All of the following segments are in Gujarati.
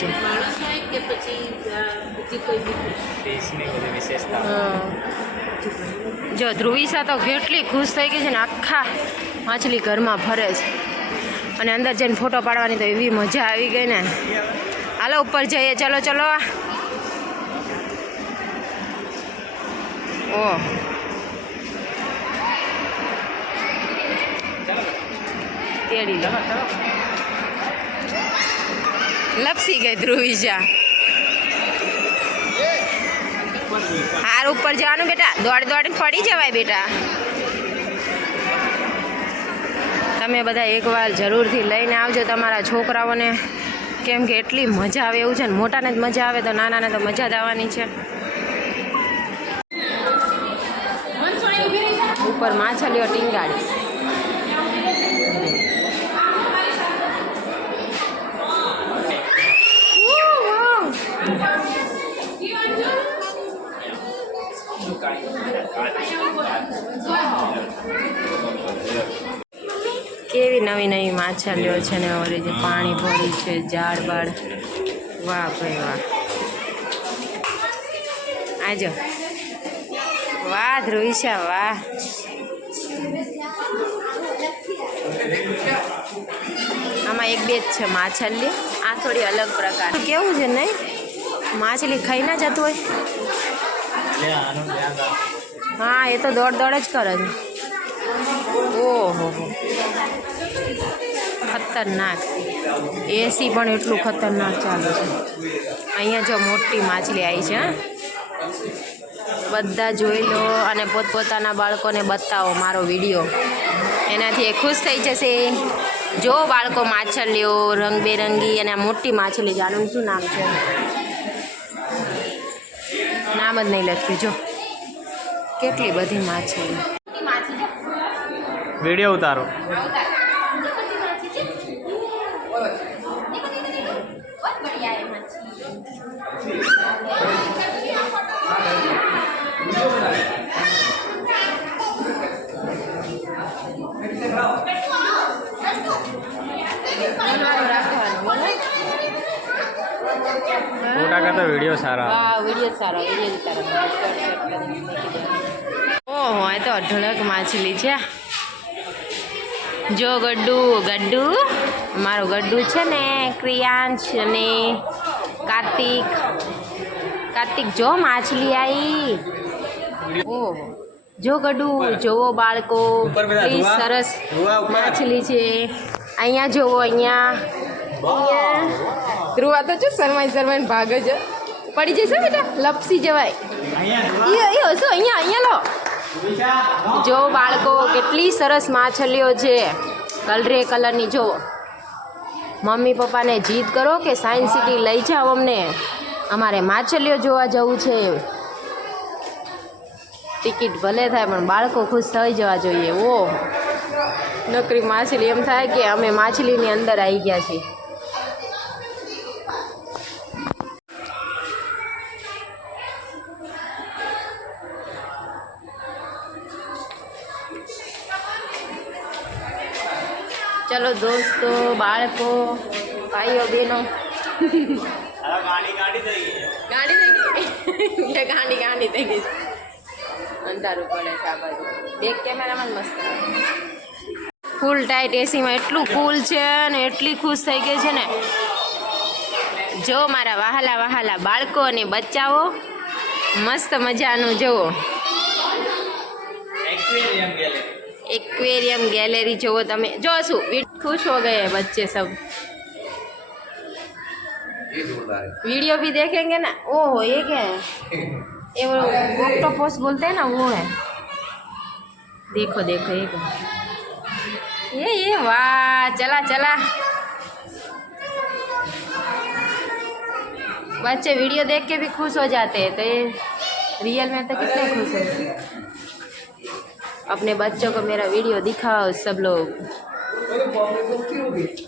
છે. જો ધ્રુવિસા તો કેટલી ખુશ થઈ ગઈ છે ને, આખા માછલી ઘરમાં ફરે છે અને અંદર જઈને ફોટો પાડવાની તો એવી મજા આવી ગઈ ને. હાલો ઉપર જઈએ, ચલો ચલો. ઓહ તેડી લો. લપસી ગઈ ધ્રુવિસા. હાર ઉપર જવાનું બેટા, દોડ દોડીને પડી જવાય બેટા. તમે બધા એકવાર જરૂરથી લઈને આવજો તમારા છોકરાઓને, કેમ કે એટલી મજા આવે એવું છે ને. મોટાને જ મજા આવે તો નાનાને તો મજા જ આવવાની છે. ઉપર માછલીઓ ટીંગાડી. કેવી નવી નવી માછલીઓ છે ને. ઓલી જે પાણી ભરી છે, ઝાડ બાળ. વાહ ભાઈ વાહ. આજો. વાહ ધ્રુવિસા વાહ. આમાં એક બે જ છે માછલી. આ થોડી અલગ પ્રકાર. કેવું છે નહીં, માછલી ખાઈ ના જતું હોય. હા એ તો દોડ દોડ જ કરે છે. ઓહો ખતરનાક. એસી પણ એટલું ખતરનાક ચાલે છે. અહીંયા જો મોટી માછલી આવી છે. બધા જોઈ લો અને પોતપોતાના બાળકોને બતાવો મારો વિડીયો, એનાથી એ ખુશ થઈ જશે. જો બાળકો માછલીઓ રંગબેરંગી અને આ મોટી માછલી છે. આનું શું નામ છે? નામ જ નહીં લખ્યું. જો કેટલી બધી માછલી. वीडियो उतारो. फोटा का तो वीडियो सारा. हाँ वीडियो सारा. ओहो आ तो अઢળક માછલી છે. જો ગड्डू ગड्डू મારો ગड्डू છે ને. ક્રિયાંશ અને કાર્તિક જો માછલી આવી. ઓહો જો ગड्डू જોવો બાળકો, કેટલી સરસ માછલી છે. અહીંયા જોવો, અહીંયા ધ્રુવા તો જો શરમાઈ ભાગે છે. પડી જશે બેટા, લપસી જવાય. શું અહીંયા લો. જો બાળકો કેટલી સરસ માછલીઓ છે, કલરે કલરની. જો મમ્મી પપ્પાને જીદ કરો કે સાયન્સ સિટી લઈ જાઓ અમને, અમારે માછલીઓ જોવા જવું છે. ટિકિટ ભલે થાય પણ બાળકો ખુશ થઈ જવા જોઈએ. ઓ નકરી માછલી, એમ થાય કે અમે માછલીની અંદર આવી ગયા છીએ. चलो दोस्तों, बाळको, भाईओ बहनों, गाड़ी थी गई. अंधारू पड़े છે આ બાજુ. બેક કેમેરામાં મસ્ત ફૂલ ટાઈટ એસીમાં એટલું કૂલ છે ને એટલી ખુશ થઈ ગઈ છે ને. જો મારા વહાલા બાળકો અને બચ્ચાઓ, મસ્ત મજાનું જુઓ. एक्वेरियम गैलरी जो तमे जो शू खुश हो गए बच्चे सब. वीडियो भी देखेंगे ना. ओहो ये क्या है? ये वो ऑक्टोपस बोलते हैं ना, वो है. देखो देखो ये वाह. चला बच्चे वीडियो देख के भी खुश हो जाते हैं, तो ये रियल में तो कितने खुश हैं. अपने बच्चों को मेरा वीडियो दिखाओ सब लोग.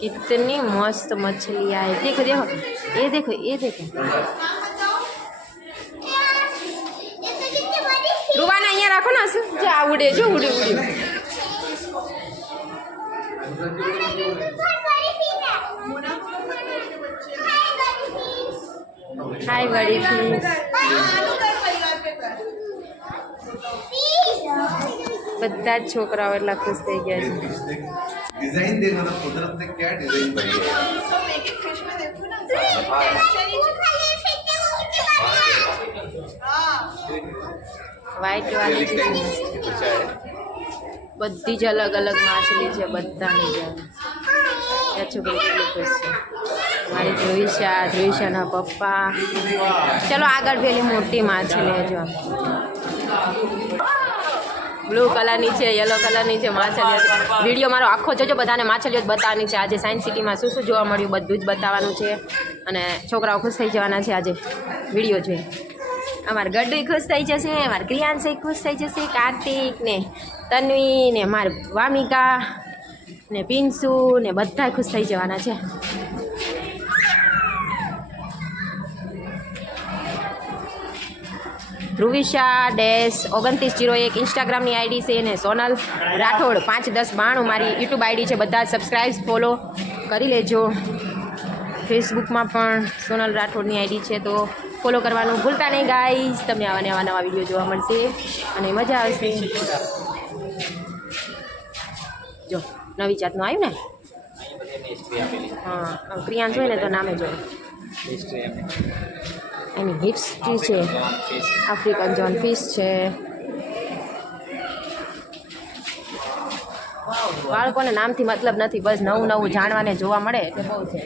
कितनी मस्त मछलियाँ है. देखो ये देखो. रुवाना यहाँ रखो ना. जा उड़े जो उड़े. હાય વળી ફીસ બધા જ છોકરાઓ એટલા ખુશ થઈ ગયા છે डिजाइन देखो ना कुदरत ने क्या डिजाइन बनाई है વ્હાઈટ વાળી છે બધી જ અલગ અલગ માછલી છે બધાની ત્યાં છોકરી કેટલી ખુશ છે મારી ધ્રુવિશાના પપ્પા ચલો આગળ પેલી મોટી માછલી જો બ્લુ કલરની છે યલો કલરની છે માછલીઓ વિડીયો મારો આખો જોજો બધાને માછલીઓ જ બતાવવાની છે આજે સાયન્સ સિટીમાં શું શું જોવા મળ્યું બધું જ બતાવવાનું છે અને છોકરાઓ ખુશ થઈ જવાના છે આજે વિડીયો જોઈ અમારા ગડ્ડુ ખુશ થઈ જશે અમારા ક્રિયાંશ ખુશ થઈ જશે કાર્તિક ને તન્વી ને મારા વામિકા ને પિન્સુ ને બધા ખુશ થઈ જવાના છે ધ્રુવિશા-2901 ઇન્સ્ટાગ્રામની આઈડી છે ને સોનલ રાઠોડ 51092 મારી યુટ્યુબ આઈડી છે બધા સબસ્ક્રાઈબ ફોલો કરી લેજો ફેસબુકમાં પણ સોનલ રાઠોડની આઈડી છે તો ફોલો કરવાનું ભૂલતા નહીં ગાઈસ તમને આવા નવા વિડીયો જોવા મળશે અને મજા આવશે જો નવી જાતનું આવ્યું ને હા ક્રિયાંશ હોય ને તો નામે જો એની હિસ્ટ્રી છે આફ્રિકન જોન ફિશ છે બાળકોને નામથી મતલબ નથી બસ નવું નવું જાણવાને જોવા મળે એટલે બહુ છે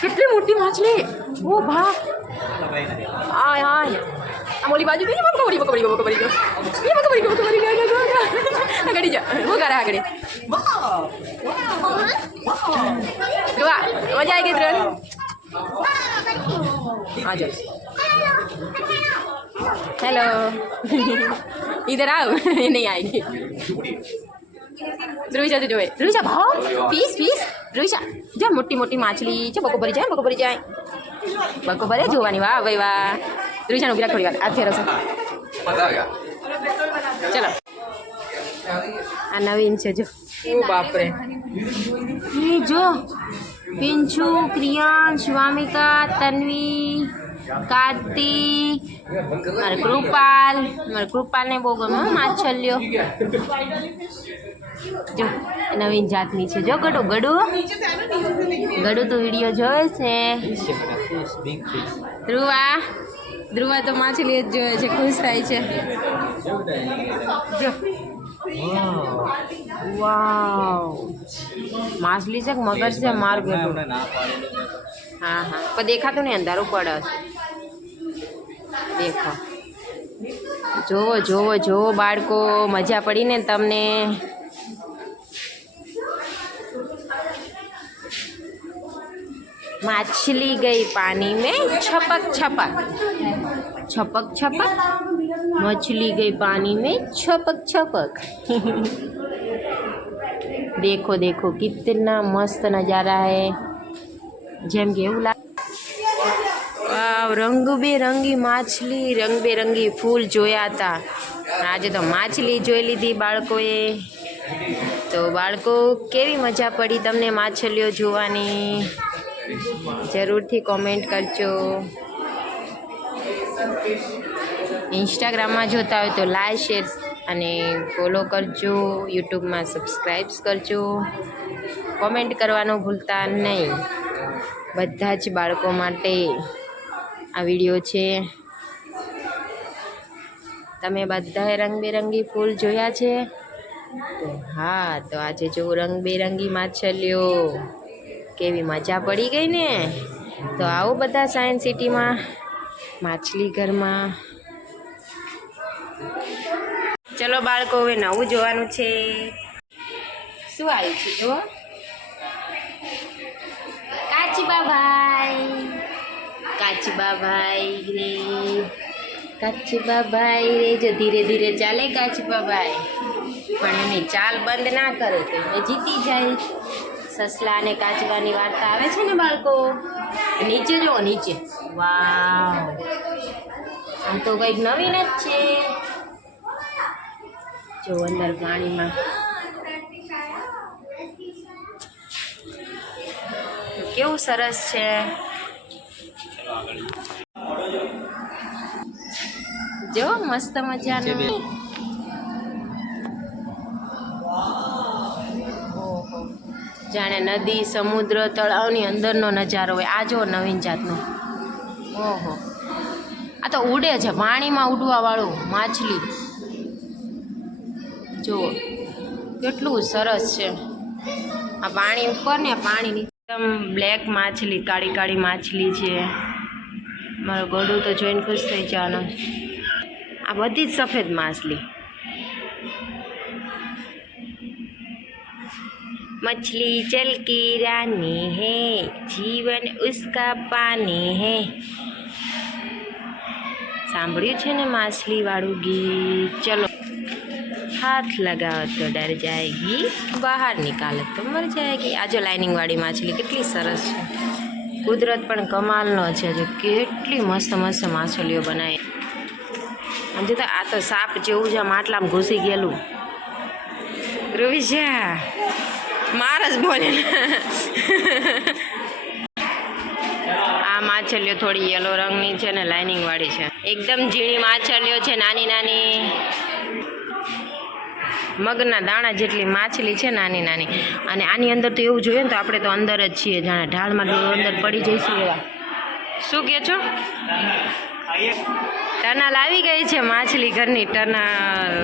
કેટલી મોટી માછલી ઓ ભા આય આય આમ ઓલી બાજુ બીજી બકરી આગળ જા હું કરે આગળ વાહ મજા આવી ગઈ ત્રણ आ जाओ हेलो इधर आओ नहीं आएगी ધ્રુવિશા જો ધ્રુવિશા ભાવ પીસ ધ્રુવિશા જો મોટી મોટી માછલી જો બકો ભરી જાય બકો ભરે જોવાની વાહ ભાઈ વાહ ધ્રુવિશાનું વિરાટ થોડી વાર આથી રસો ચલો આ નવીન છે જો ઓ બાપરે એ જો પિંચુ ક્રિયાંશ વામિકા તન્વી કાર્તિક મારા કૃપાલને બહુ ગમે માછલીઓ જો નવીન જાતની છે જો ગડુ તો વિડીયો જોવે છે ધ્રુવા તો માછલી જ જોવે છે ખુશ થાય છે જો વાવ માછલી છે મગર છે માર ગયું હા પણ દેખાતું નહીં અંધારું પડે દેખો જોવો બાળકો મજા પડી ને તમને માછલી ગઈ પાણી મેં છપક मछली गई पानी में छपक देखो कितना मस्त नज़ारा है જેમ કે એવું લાગે રંગબેરંગી માછલી રંગબેરંગી ફૂલ જોયા હતા આજે તો માછલી જોઈ લીધી બાળકોએ તો બાળકો કેવી મજા પડી તમને માછલીઓ જોવાની જરૂરથી કોમેન્ટ કરજો ઇન્સ્ટાગ્રામમાં જોતા હોય તો લાઈક શેર અને ફોલો કરજો યુટ્યુબમાં સબસ્ક્રાઈબ કરજો કોમેન્ટ કરવાનું ભૂલતા નહીં બધા જ બાળકો માટે આ વિડીયો છે તમે બધાએ રંગબેરંગી ફૂલ જોયા છે હા તો આજે જો રંગબેરંગી માછલીઓ કેવી મજા પડી ગઈ ને તો આવો બધા સાયન્સ સિટીમાં માછલી ઘરમાં ચલો બાળકો હવે નવું જોવાનું છે શું આવ્યું છે જો કાચબાભાઈ રે જો ધીરે ધીરે ચાલે કાચબાભાઈ પણ એની ચાલ બંધ ના કરે તો એ જીતી જાય સસલા અને કાચબાની વાર્તા આવે છે ને બાળકો નીચે જો નીચે વાવ આમ તો કંઈક નવીન જ છે જો અંદર પાણીમાં કેવું સરસ છે. જો મસ્ત મજાનું. ઓહો, જાણે નદી, સમુદ્ર, તળાવની અંદરનો નજારો હોય. આ જો નવીન જાતનો. ઓહો, આ તો ઉડે છે, પાણીમાં ઉડવા વાળું માછલી. જુઓ કેટલું સરસ છે. આ પાણી ઉપર ને પાણી નીચે એકદમ બ્લેક માછલી, કાળી કાળી માછલી છે. મારું ગળું તો જોઈને ખુશ થઈ જવાનું. આ બધી જ સફેદ માછલી. मछली जल की रानी है, जीवन उसका पानी है. સાંભળ્યું છે ને માછલી વાળું ગીત. ચલો, હાથ લગાવો તો ડર જાયગી, બહાર નિકાલો તો મર જાયગી. આ જો લાઇનિંગ વાળી માછલી કેટલી સરસ છે. કુદરત પણ કમાલનો છે. જો કેટલી મસ્ત મસ્ત માછલીઓ બનાવી. સમજો તો આ તો સાપ જેવું છે, માટલામાં ઘૂસી ગયેલું. ધ્રુવિશા માર જ બોલે. આ માછલીઓ થોડી યલો રંગની છે ને લાઇનિંગ વાળી છે. એકદમ ઝીણી માછલીઓ છે, નાની નાની મગના દાણા જેટલી માછલી છે, નાની નાની. અને આની અંદર તો એવું જોઈએ ને તો આપણે તો અંદર જ છીએ, જાણે ઢાળમાં અંદર પડી જઈશું એવા. શું કહે છો? ટનલ આવી ગઈ છે, માછલી ઘરની ટનલ.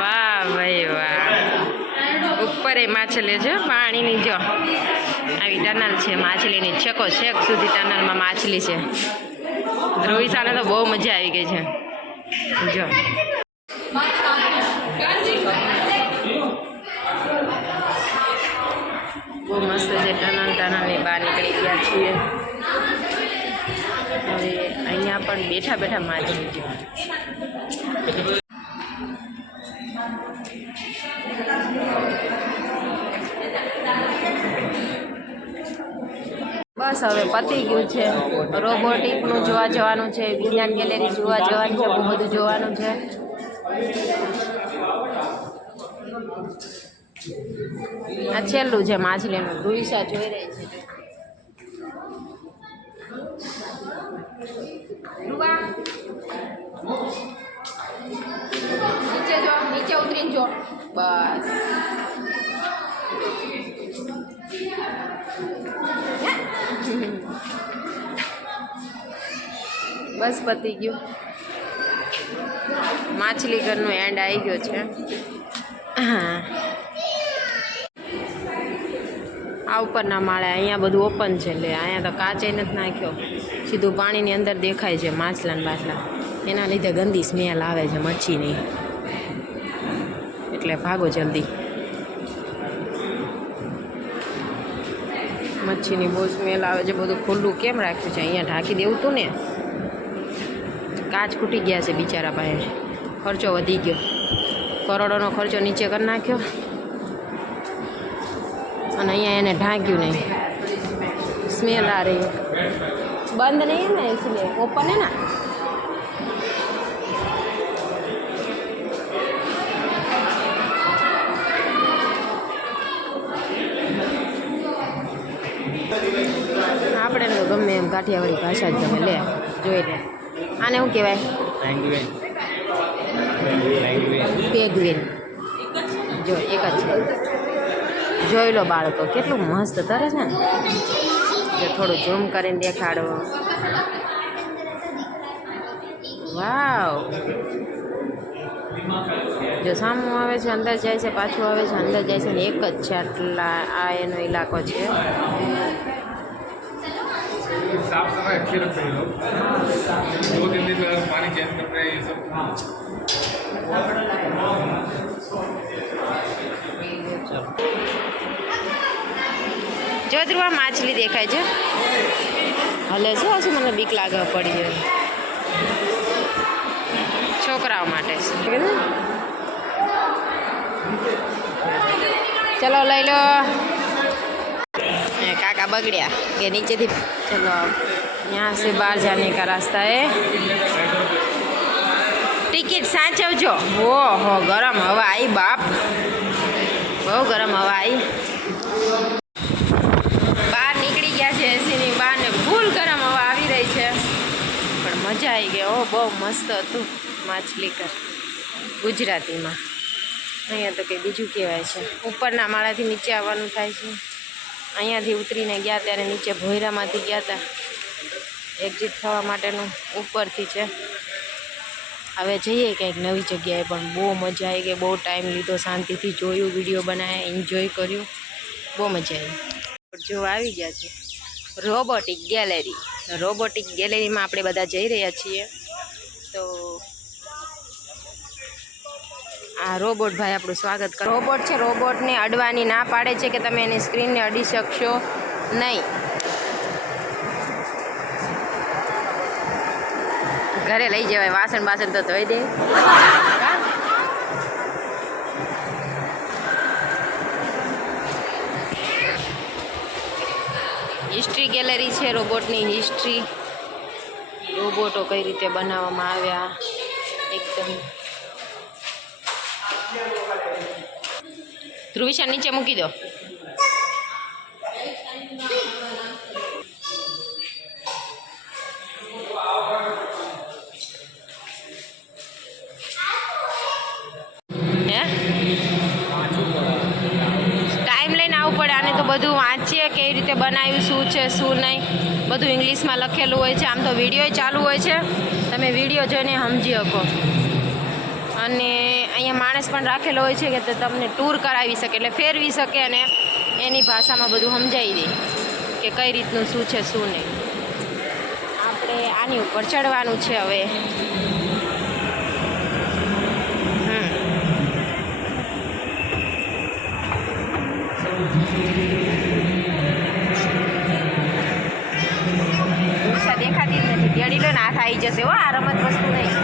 વાહ ભાઈ વાહ. ઉપર એ માછલી છે પાણીની. જો આવી ટનલ છે માછલીની, છેકો છેક સુધી ટનલમાં માછલી છે. ધ્રુવિશાને તો બહુ મજા આવી ગઈ છે. જો બહુ મસ્ત છે. ટનલની બહાર નીકળી ગયા છીએ. હવે અહીંયા પણ બેઠા બેઠા માછલી છે. બસ હવે પતી ગયું છે. રોબોટિકનું જોવા જવાનું છે, વિજ્ઞાન ગેલેરી જોવા જવાનું છે, બહુ બધું જોવાનું છે. આ છેલ્લું છે માછલીનું. ધ્રુવિશા જોઈ રહી છે. નીચે જો, નીચે ઉતરીને જો. બસ બસ પતી ગયું. માછલી ઘરનો એન્ડ આવી ગયો છે. આ ઉપરના માળે અહીંયા બધું ઓપન છે. એટલે અહીંયા તો કાચે નથી નાખ્યો, સીધું પાણીની અંદર દેખાય છે માછલા ને બાછલા. એના લીધે ગંદી સ્મેલ આવે છે મચ્છીની. એટલે ભાગો જલ્દી. મચ્છીની બહુ સ્મેલ આવે છે. બધું ખુલ્લું કેમ રાખ્યું છે? અહીંયા ઢાંકી દેવું હતું ને. કાચ ખૂટી ગયા છે બિચારા પાસે. ખર્ચો વધી ગયો. કરોડોનો ખર્ચો નીચે કરી નાખ્યો અને અહીંયા એને ઢાંક્યું નહીં. स्मेल आ रही है. बंद नहीं है ना इसलिए, ओपन है ना. આપણે તો ગમે એમ કાઠિયાવાડી ભાષા જ તમે લે જોઈ લે. આને શું કહેવાય? પેગ્વિન. જો એક જ છે. જોઈ લો બાળકો કેટલું મસ્ત તરે છે ને. જો થોડું ઝૂમ કરીને દેખાડો. વાવ. જો સામું આવે છે, અંદર જાય છે, પાછું આવે છે, અંદર જાય છે ને એક જ છે. આટલા આ એનો ઇલાકો છે. साफ सफाई अच्छी रखते हैं लोग. 2-3 दिन में पानी चेंज करते हैं ये सब. જો ધ્રુવા માછલી દેખાય છે. હલે છે હજુ મને બીક લાગે પડી જાય. છોકરાઓ માટે ચલો લઈ લો. काका बगड़िया के नीचे थी. चलो यहाँ से बाहर जाने का रास्ता है. टिकट ટિકિટ સાચવજો. ઓહો ગરમ હવા આવી બાપ, બહુ ગરમ હવા આવી. બહાર નીકળી ગયા છે એસીની બહાર ને ફૂલ ગરમ હવા આવી રહી છે, પણ મજા આવી ગઈ. ઓ બહુ મસ્ત હતું માછલી ઘર ગુજરાતીમાં. અહીંયા તો કંઈ બીજું કહેવાય છે. ઉપરના માળાથી નીચે આવવાનું થાય છે. અહીંયાથી ઉતરીને ગયા ત્યારે નીચે ભોયરામાંથી ગયા હતા, એક્ઝિટ થવા માટેનું ઉપરથી છે. હવે જઈએ કંઈક નવી જગ્યાએ, પણ બહુ મજા આવી ગઈ. બહુ ટાઈમ લીધો, શાંતિથી જોયું, વિડીયો બનાવ્યા, એન્જોય કર્યું, બહુ મજા આવી. જો આવી ગયા છે રોબોટિક ગેલેરી. રોબોટિક ગેલેરીમાં આપણે બધા જઈ રહ્યા છીએ. તો આ રોબોટ ભાઈ આપણું સ્વાગત કરે. રોબોટ છે, રોબોટને અડવાની ના પાડે છે કે તમે એની સ્ક્રીનને અડી શકશો નહીં. ઘરે લઈ જવાય, વાસણ બાસણ તો ધોઈ દે. હિસ્ટ્રી ગેલેરી છે, રોબોટની હિસ્ટ્રી, રોબોટો કઈ રીતે બનાવવામાં આવ્યા એકદમ. ધ્રુવિશા નીચે મૂકી દો. ટાઈમ લઈને આવવું પડે. આને તો બધું વાંચીએ કેવી રીતે બનાવ્યું, શું છે શું નહીં, બધું ઇંગ્લિશમાં લખેલું હોય છે. આમ તો વિડીયો ચાલુ હોય છે, તમે વિડીયો જોઈને સમજી શકો. અને અહીંયા માણસ પણ રાખેલો હોય છે કે તે તમને ટૂર કરાવી શકે, એટલે ફેરવી શકે અને એની ભાષામાં બધું સમજાવી દે કે કઈ રીતનું શું છે શું નહીં. આપણે આની ઉપર ચડવાનું છે હવે. દેખાતી જ નથી, તેડી લો ને હાથ આવી જશે. હો આ રમત વસ્તુ નહીં.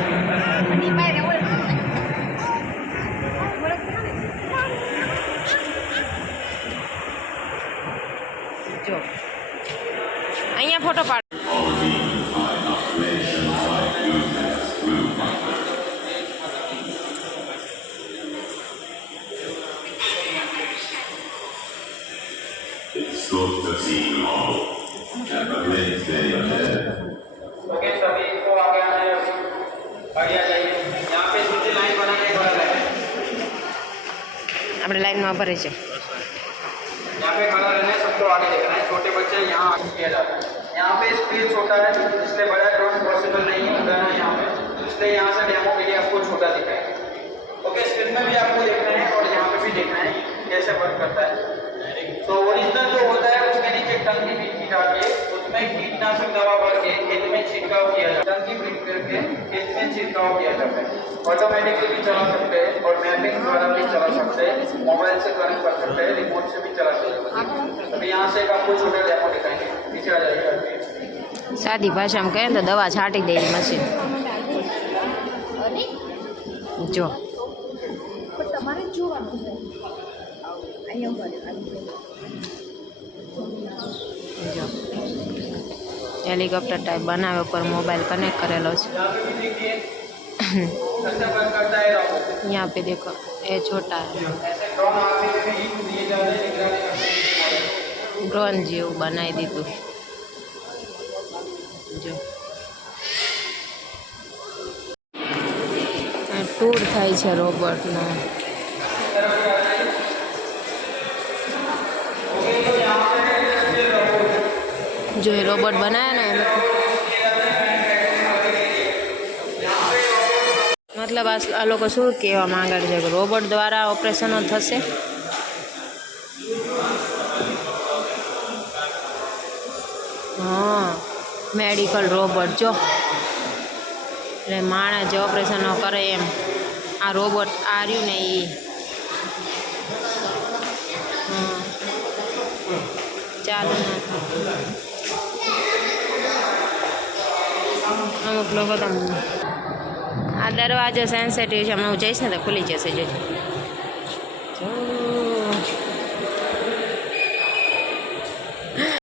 જો અહીંયા ફોટો પાડો. सभी को आगे आना है, आगे आ जाइए. यहाँ पे सीधी लाइन बनाने का है. આપણે લાઈનમાં ભરે છે. यहाँ पे खड़ा रहना है, सबको आगे देखना है. छोटे बच्चे यहाँ आगे किया जाता है. यहाँ पे स्पीड छोटा है, इसलिए बड़ा ड्रोन पॉसिबल नहीं है उड़ाना यहाँ पे, इसलिए यहाँ से डेमो के लिए आपको छोटा दिखाएंगे. ओके, स्क्रीन में भी आपको देखना है और यहाँ पे भी देखना है कैसे वर्क करता है. तो ओरिजिनल जो होता है उसके नीचे टंकी बीट डालिए, उसमें कीटनाशक दवा भर के खेत में छिड़काव किया जाता है. टंकी बीट करके खेत में छिड़काव किया जाता है. ऑटोमेटिकली भी चला सकते हैं और मैपिंग द्वारा भी चला सकते हैं, मोबाइल से कनेक्ट कर सकते हैं, रिमोट से भी चला सकते हैं. अभी यहाँ से एक आपको छोटा डेमो दिखाएंगे, पीछे आ जाइए. સાદી ભાષામાં કહે તો દવા છાંટી દે મશીન. જો જો હેલિકોપ્ટર ટાઈપ બનાવે, ઉપર મોબાઈલ કનેક્ટ કરેલો છે. यहाँ पे देखो ये छोटा है, ड्रोन જેવું બનાવી દીધું. જો ટૂર થાય છે રોબોટનો. જો એ રોબોટ બનાવ્યા ને, મતલબ આ લોકો શું કહેવા માંગે છે કે રોબોટ દ્વારા ઓપરેશનો થશે. હા, મેડિકલ રોબોટ જો, એટલે માણસ જે ઓપરેશનો કરે એમ આ રોબોટ આ રહ્યું ને એ. ચાલુ અમુક લોકો તો આ દરવાજો સેન્સિટિવ છે, હમણાં હું જઈશ ને તો ખુલી જશે. જોજો